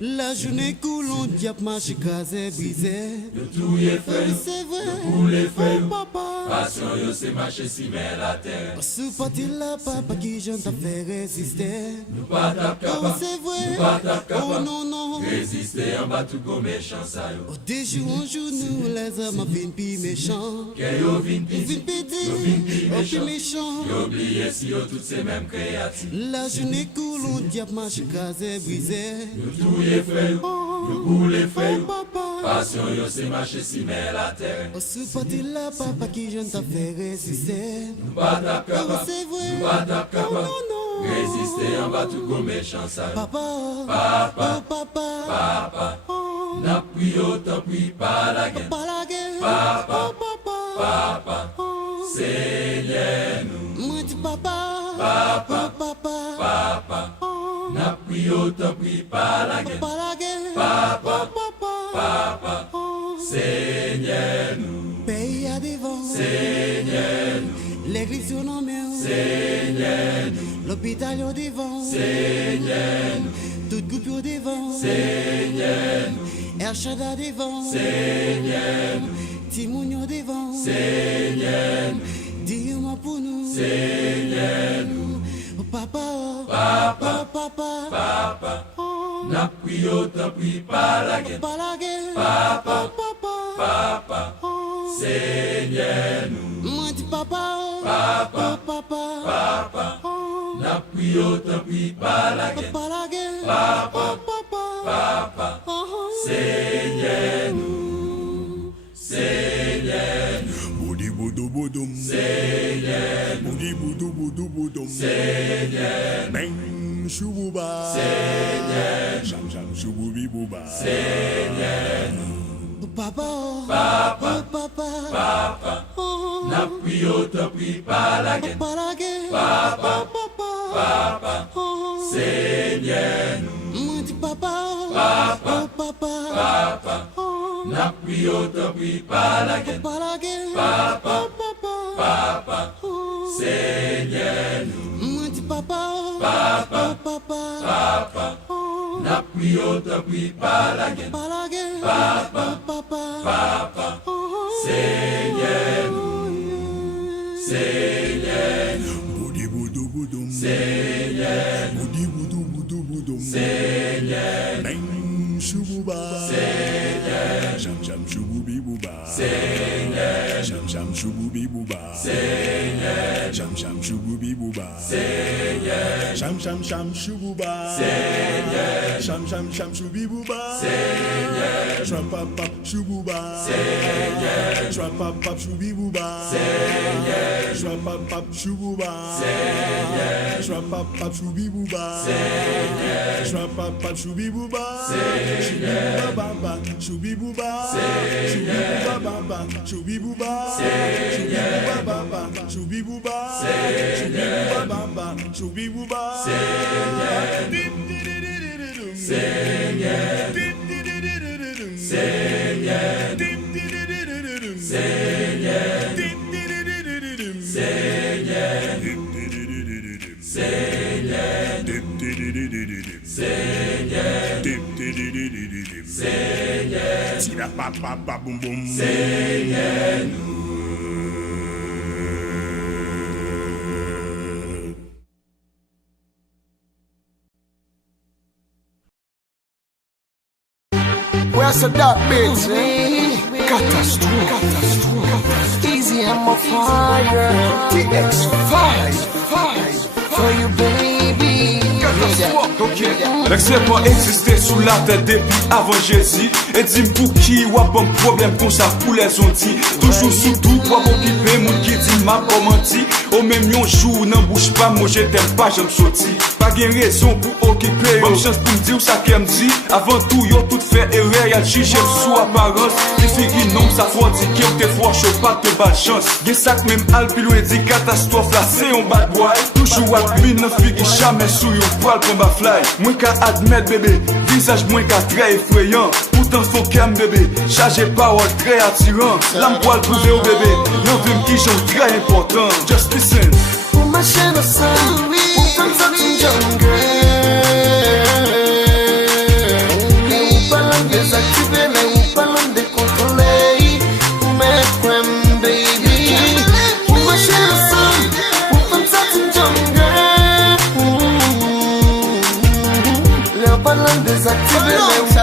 La journée coule, on diable marche casé brisé. Yo tout est fait, c'est vrai. Pour les faire, Papa. passion yo c'est marcher si mais la terre. Sous parti là, papa qui j'en t'a fait résister. Nous pas tap Oh, capable, c'est vrai. nous pas tap Oh capable. non, non. Résister en bas tout comme méchant ça yo. Oh, des jours en jour, nous les hommes viennent plus méchants. Que yo vin Viennent piti, péter. yo vin pi Oh, plus méchant. méchants. Yo oublié si yo toutes ces mêmes créatifs. La journée coule, on diable marche casé brisé. Yo tout est fait, yo pour les faire. Oh, papa. Passion yo c'est marcher si mais la terre. Oh, sous parti là, papa qui j'en t'a fait résister. Nous pas tap Oh, capable, c'est vrai. nous pas tap Oh, capable. non, non. Résister en bas tout comme méchant ça yo. Papa. Papa, Oh, papa. papa, Oh, n'a pris autant pris pas la guerre. pas la guerre. Papa. Oh, papa. Papa, Oh, Seigneur nous. moi dis papa. Papa. Oh, papa. Papa, Oh, n'a pris autant pris pas la guerre. pas la guerre. Papa. Oh, papa. Papa, Oh, Seigneur nous. pays à des vents. Seigneur nous. L'église sur nos mains. Seigneur nous. L'hôpital au devant. Seigneur nous. Toute groupe au devant. Seigneur nous. Erchada devant. Seigneur nous. Timoun au devant. Seigneur nous. Dis-moi pour nous. Seigneur nous. Oh, papa. Papa. Oh, papa. Papa, Oh, n'a pris autant pris pas la guerre. pas la guerre. Papa. Oh, papa. Papa, Oh, Seigneur nous. moi dis papa. Papa. Oh, papa. Papa, Oh, n'a pris autant pris pas la guerre. pas la guerre. Papa. Oh, papa. Papa, Oh, Seigneur nous. Seigneur nous. Boudi boudou boudou. Seigneur nous. Boudi boudou boudou boudou. Seigneur nous. Bang choubouba. Seigneur Jam jam chouboubi bouba. Seigneur nous. oh, papa. Papa. Oh, papa. Papa, Oh, n'a pris autant pris pas la guerre. pas la guerre. Papa. Oh, papa. Papa, Oh, Seigneur nous. moi dis papa. Papa. Oh, papa. Papa, Oh, n'a pris autant pris pas la guerre. pas la guerre. Papa. Oh, papa. Papa, Oh, Seigneur nous. moi dis papa. Papa. Oh, papa. Papa, Oh, n'a pris autant pris pas la guerre. pas la guerre. Papa. Oh, papa. Papa, Oh, Seigneur nous. Seigneur nous. Boudi boudou boudou. Seigneur nous. Boudi boudou boudou boudou. Seigneur nous. Bang choubouba. Seigneur. Jam jam chouboubi bouba. Seigneur. Jam jam chouboubi bouba. Seigneur. Jam jam chouboubi bouba. Seigneur. Sham sham sham choubouba. Seigneur. Sham sham sham choubi bouba. Seigneur. Sham pap pap choubouba. Seigneur. Sham pap pap choubi bouba. Seigneur. Sham pap pap choubouba. Seigneur. Sham pap pap choubi bouba. Seigneur. Sham pap pap choubi bouba. Seigneur. Baba choubi bouba. Seigneur. Baba choubi bouba. Seigneur. Baba choubi bouba. Seigneur. Baba choubi bouba. Seigneur. Seigneur. Seigneur. Seigneur. Tira pa pa pa boum boum. Seigneur nous. Where's the dark bitch? Catastrophe. Easy and I'm a fire. TX5 For you, baby. L'excès pas existé sous la tête depuis avant Jésus. Et dis-moi pour qui ou a un problème comme ça pour les ondits. Toujours sous tout pour occuper mon qui dit m'a pas menti. Au même yon jour n'en bouge pas moi je t'aime pas j'aime sorti. Pas gain raison pour occuper. Bonne chance pour me dire ça qu'elle me dit. Avant tout yo tout fait erreur y'a jugé sous apparence. Les filles non ça faut dire qu'il te faut chaud pas de bad chance. Gen sac même al plus loin dit catastrophe là c'est un bad boy. Toujours à pluie neuf filles qui jamais sous yon poil pour ma fly. Moins qu'à admettre bébé, visage moins qu'à très effrayant. Pourtant faut qu'aime bébé, chargé parole très attirant. L'âme poil prouvé au bébé, y'en veut qui j'en très important. Just listen. Pour ma chaîne au sein, pour comme ça tu jungle. Mais où pas l'homme désactivé, mais où pas l'homme décontrôlé. Mais crème baby. Pour ma chaîne au sein, pour comme ça tu jungle. Les ballons désactivés, mais où